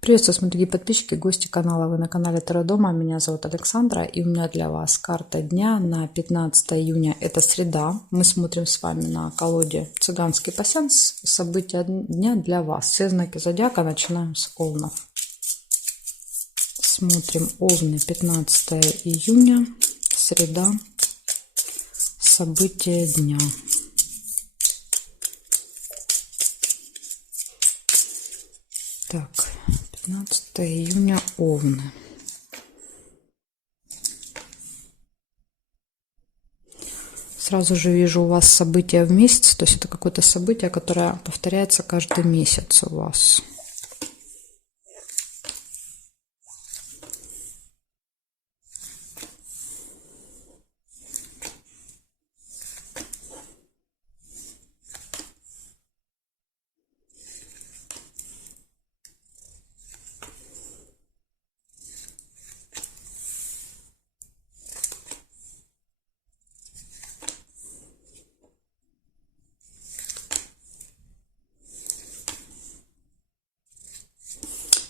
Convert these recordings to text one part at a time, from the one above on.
Приветствую, смотрите, подписчики, гости канала. Вы на канале Таро Дома. Меня зовут Александра, и у меня для вас карта дня на 15 июня. Это среда. Мы смотрим с вами на колоде «Цыганский пасьянс». События дня для вас. Все знаки зодиака. Начинаем с Овнов. Смотрим Овны, 15 июня, среда. События дня. Так, 15 июня, Овны. Сразу же вижу у вас события в месяц, то есть это какое-то событие, которое повторяется каждый месяц у вас.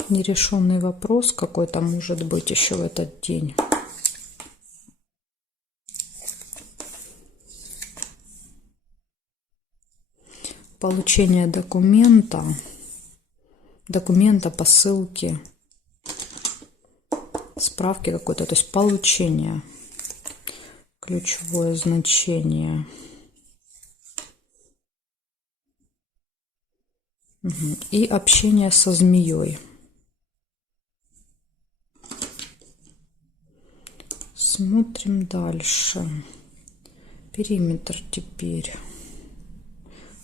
Нерешенный вопрос какой-то может быть еще в этот день. Получение документа, посылки, справки какой-то, то есть получение, ключевое значение. И общение со змеей. Смотрим дальше. Периметр теперь.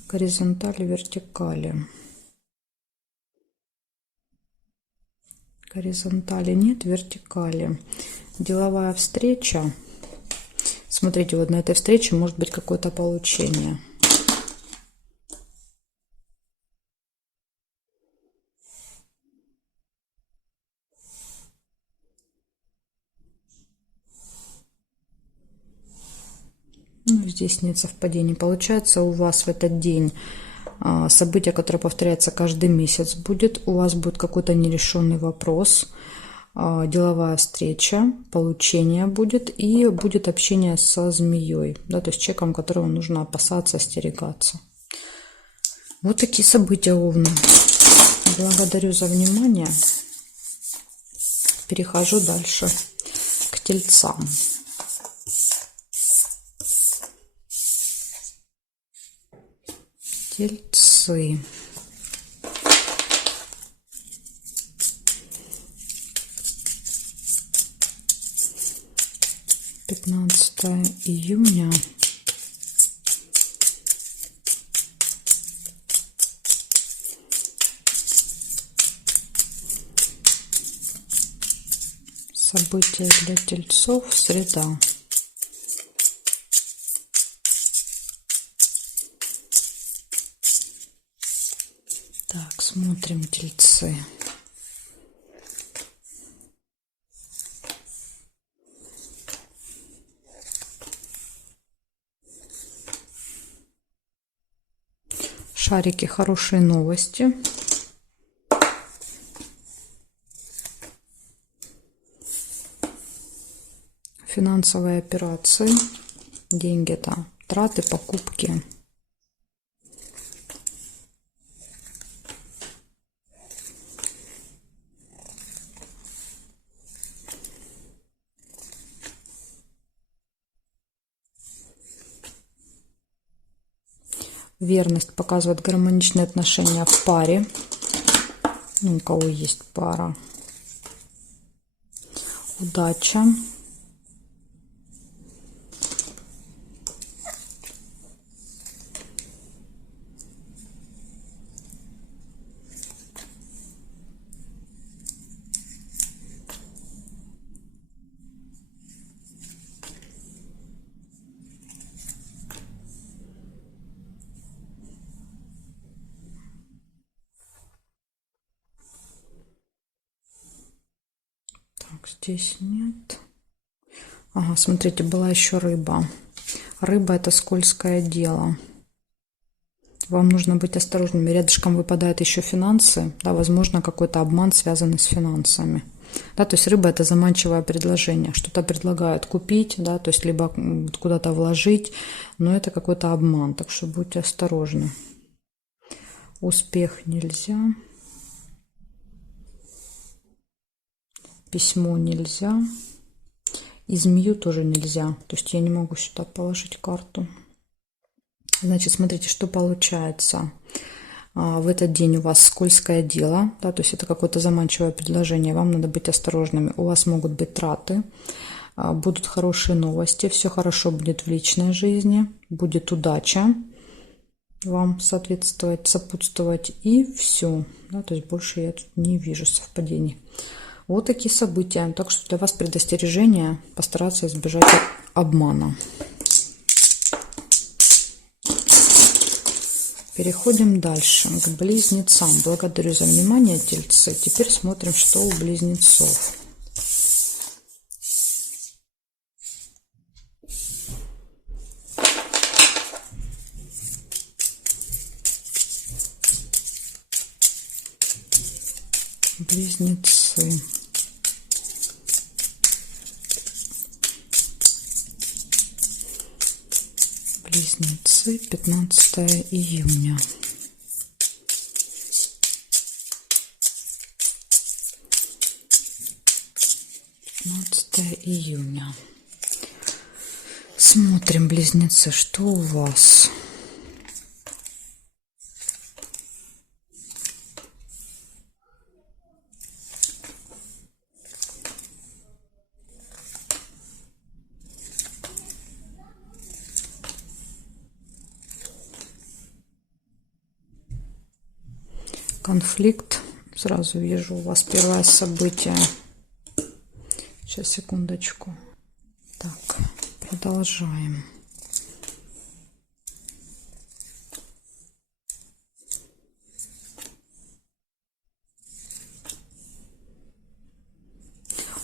Горизонтали, вертикали. Горизонтали нет, вертикали. Деловая встреча. Смотрите, вот на этой встрече может быть какое-то получение. Ну, здесь нет совпадений. Получается, у вас в этот день событие, которое повторяется каждый месяц будет. У вас будет какой-то нерешенный вопрос, деловая встреча, получение будет, и будет общение со змеей, да, то есть человеком, которого нужно опасаться, остерегаться. Вот такие события, Овны. Благодарю за внимание. Перехожу дальше к Тельцам. Тельцы. Пятнадцатое июня. События для тельцов. Среда. Так, смотрим тельцы. Шарики, хорошие новости. Финансовые операции. Деньги — это траты, покупки. Верность показывает гармоничные отношения в паре. Ну, у кого есть пара. Удача. Так, здесь нет. Ага, смотрите, была еще рыба. Рыба — это скользкое дело. Вам нужно быть осторожными. Рядышком выпадают еще финансы. Да, возможно, какой-то обман, связанный с финансами. Да, то есть рыба – это заманчивое предложение. Что-то предлагают купить, да, то есть либо куда-то вложить, но это какой-то обман. Так что будьте осторожны. Успех нельзя. Письмо нельзя. И змею тоже нельзя. То есть я не могу сюда положить карту. Значит, смотрите, что получается. В этот день у вас скользкое дело, да, то есть это какое-то заманчивое предложение, вам надо быть осторожными. У вас могут быть траты, будут хорошие новости, все хорошо будет в личной жизни, будет удача вам соответствовать, сопутствовать, и все. Да, то есть больше я тут не вижу совпадений. Вот такие события. Так что для вас предостережение, постараться избежать обмана. Переходим дальше к близнецам. Благодарю за внимание, тельцы. Теперь смотрим, что у близнецов. Близнецы. Близнецы, 15 июня. Июня. Смотрим, близнецы, что у вас? Конфликт. Сразу вижу у вас первое событие. Сейчас, секундочку. Так, продолжаем.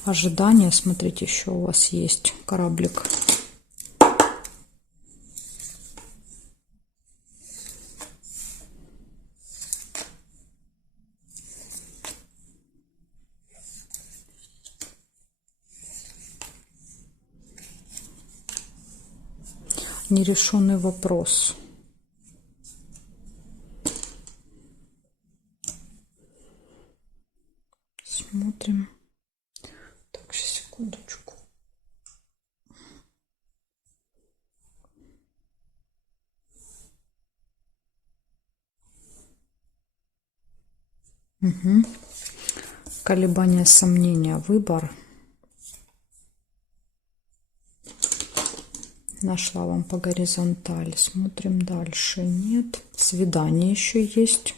Ожидание. Смотрите, еще у вас есть кораблик. Нерешенный вопрос. Смотрим. Так, сейчас, секундочку. Угу. Колебания, сомнения, выбор. Нашла вам по горизонтали. Смотрим дальше. Нет. Свидание еще есть.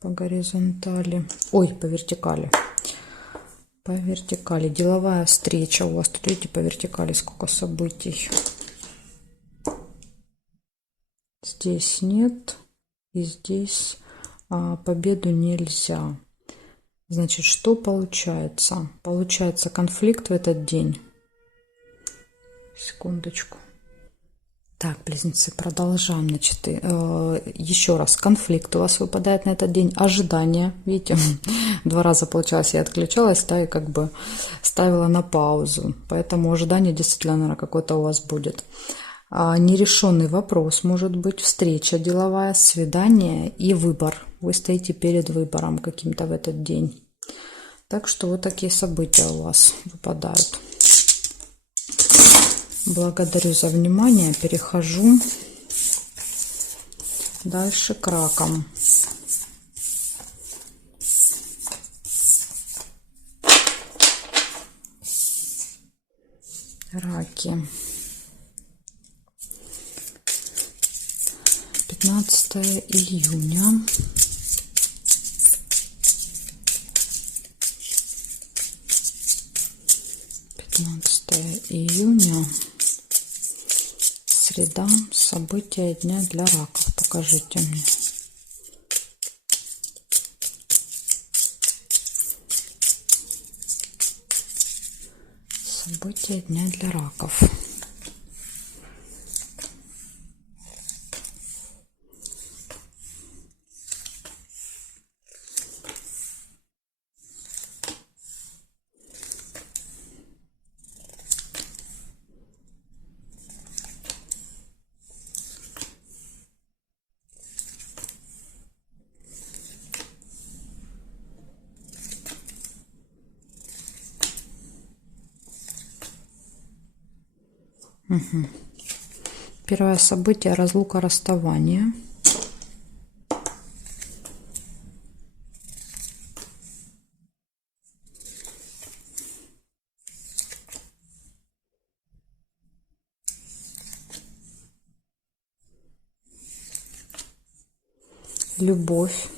По горизонтали. Ой, по вертикали. По вертикали. Деловая встреча. У вас тут, видите, по вертикали сколько событий. Здесь нет. И здесь победу нельзя. Значит, что получается? Получается конфликт в этот день. Секундочку. Так, близнецы, продолжаем. Значит, еще раз, конфликт у вас выпадает на этот день. Ожидание. Видите, 2 раза получалось, я отключалась, да, и как бы ставила на паузу. Поэтому ожидание действительно, наверное, какое-то у вас будет. Нерешенный вопрос может быть, встреча деловая, свидание и выбор. Вы стоите перед выбором каким-то в этот день. Так что вот такие события у вас выпадают. Благодарю за внимание. Перехожу дальше к ракам. Раки. 15 июня. Июня. Среда. События дня для раков. Покажите мне. События дня для раков. Первое событие — разлука, расставание. Любовь.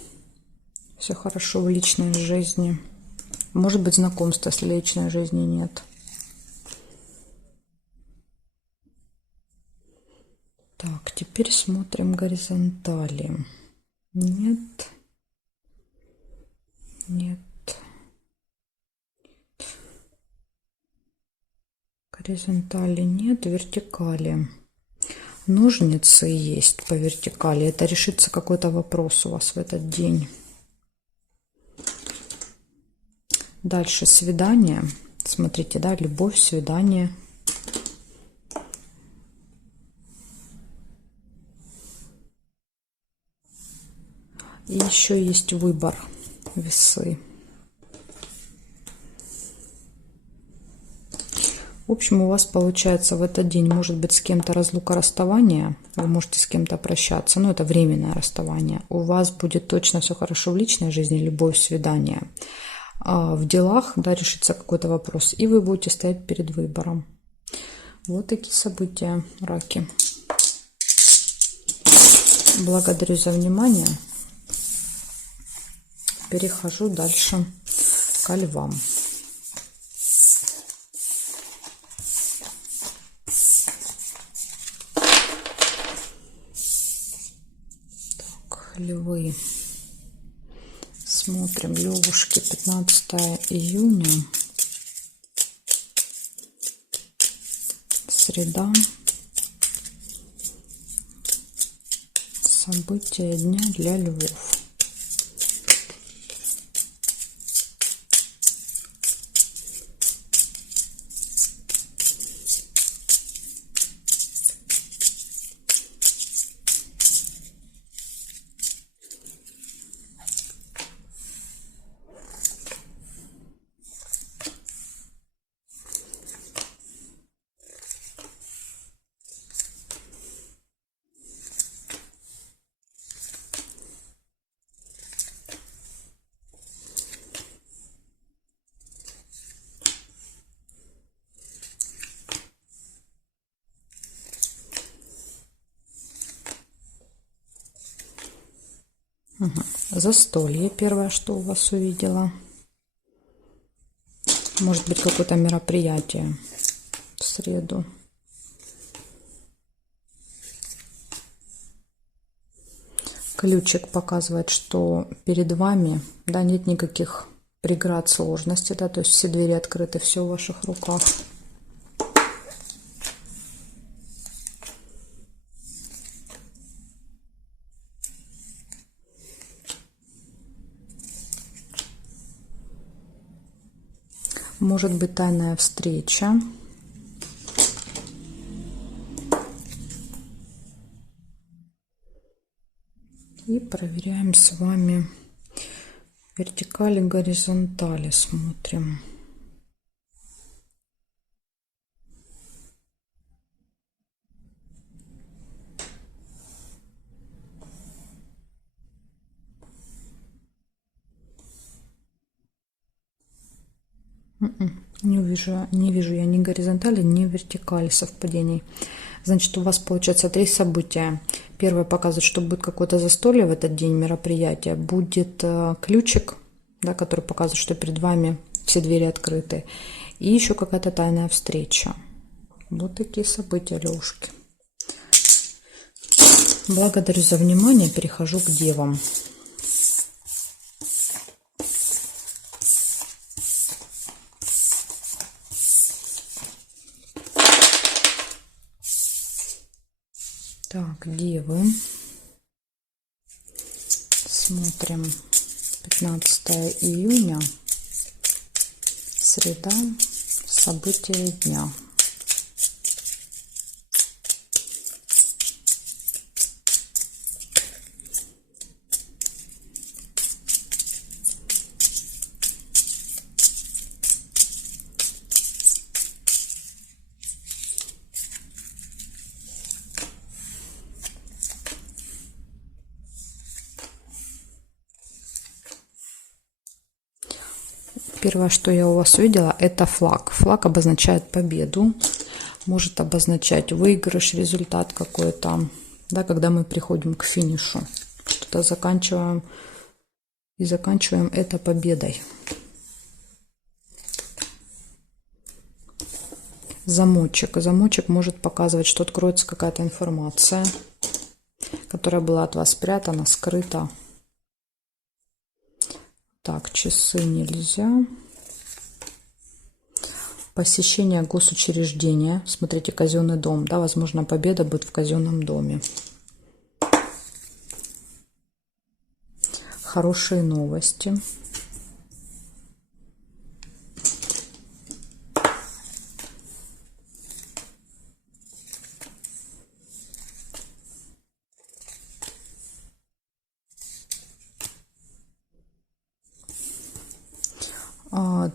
Все хорошо в личной жизни. Может быть, знакомство, если личной жизни нет. Так, теперь смотрим горизонтали. Нет. Нет. Горизонтали нет, вертикали. Ножницы есть по вертикали. Это решится какой-то вопрос у вас в этот день. Дальше свидание. Смотрите, да, любовь, свидание. И еще есть выбор, весы. В общем, у вас получается в этот день может быть с кем-то разлука, расставание. Вы можете с кем-то прощаться, но это временное расставание. У вас будет точно все хорошо в личной жизни, любовь, свидание. А в делах, да, решится какой-то вопрос, и вы будете стоять перед выбором. Вот такие события, раки. Благодарю за внимание. Перехожу дальше к львам. Так, львы. Смотрим, львушки, 15 июня. Среда. События дня для львов. Застолье первое, что у вас увидела. Может быть, какое-то мероприятие в среду. Ключик показывает, что перед вами, да, нет никаких преград, сложностей, да, то есть все двери открыты, все в ваших руках. Может быть тайная встреча. И проверяем с вами вертикали, горизонтали. Смотрим. Не вижу я ни горизонтали, ни вертикали совпадений. Значит, у вас получается 3 события. Первое показывает, что будет какое-то застолье в этот день, мероприятие. Будет ключик, да, который показывает, что перед вами все двери открыты. И еще какая-то тайная встреча. Вот такие события, левушки. Благодарю за внимание. Перехожу к девам. Так, девы. Смотрим. 15 июня. Среда. События дня. Первое, что я у вас увидела, это флаг. Флаг обозначает победу, может обозначать выигрыш, результат какой-то, да, когда мы приходим к финишу. Что-то заканчиваем и заканчиваем это победой. Замочек. Замочек может показывать, что откроется какая-то информация, которая была от вас спрятана, скрыта. Так, часы нельзя. Посещение госучреждения. Смотрите, казенный дом. Да, возможно, победа будет в казенном доме. Хорошие новости.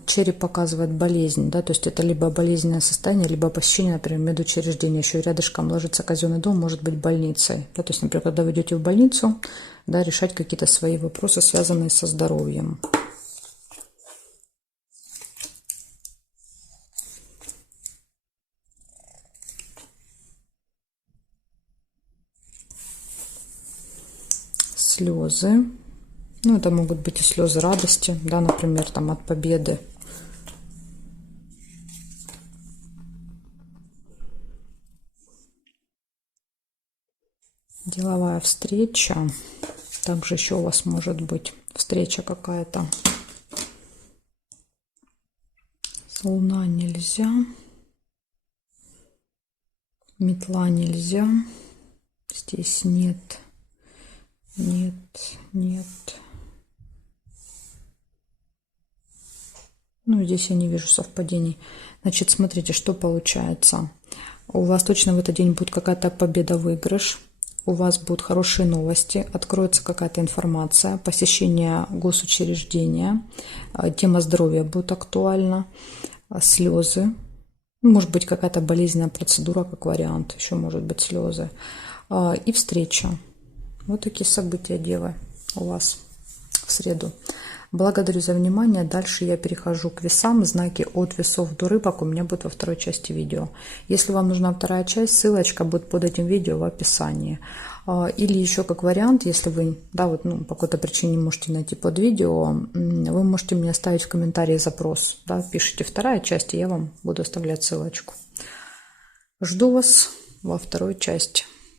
Череп показывает болезнь, да, то есть это либо болезненное состояние, либо посещение, например, медучреждения. Еще рядышком ложится казенный дом, может быть больницей. Да, то есть, например, когда вы идете в больницу, да, решать какие-то свои вопросы, связанные со здоровьем. Слезы. Ну, это могут быть и слезы радости, да, например, там от победы. Деловая встреча. Также еще у вас может быть встреча какая-то. Луна нельзя. Метла нельзя. Здесь нет. Нет, нет. Ну, здесь я не вижу совпадений. Значит, смотрите, что получается. У вас точно в этот день будет какая-то победа, выигрыш. У вас будут хорошие новости. Откроется какая-то информация. Посещение госучреждения. Тема здоровья будет актуальна. Слезы. Может быть, какая-то болезненная процедура, как вариант. Еще может быть слезы. И встреча. Вот такие события, девы, у вас в среду. Благодарю за внимание. Дальше я перехожу к весам. Знаки от весов до рыбок у меня будет во второй части видео. Если вам нужна вторая часть, ссылочка будет под этим видео в описании. Или еще как вариант, если вы, да, вот, ну, по какой-то причине не можете найти под видео, вы можете мне оставить в комментарии запрос. Да, пишите вторая часть, и я вам буду оставлять ссылочку. Жду вас во второй части.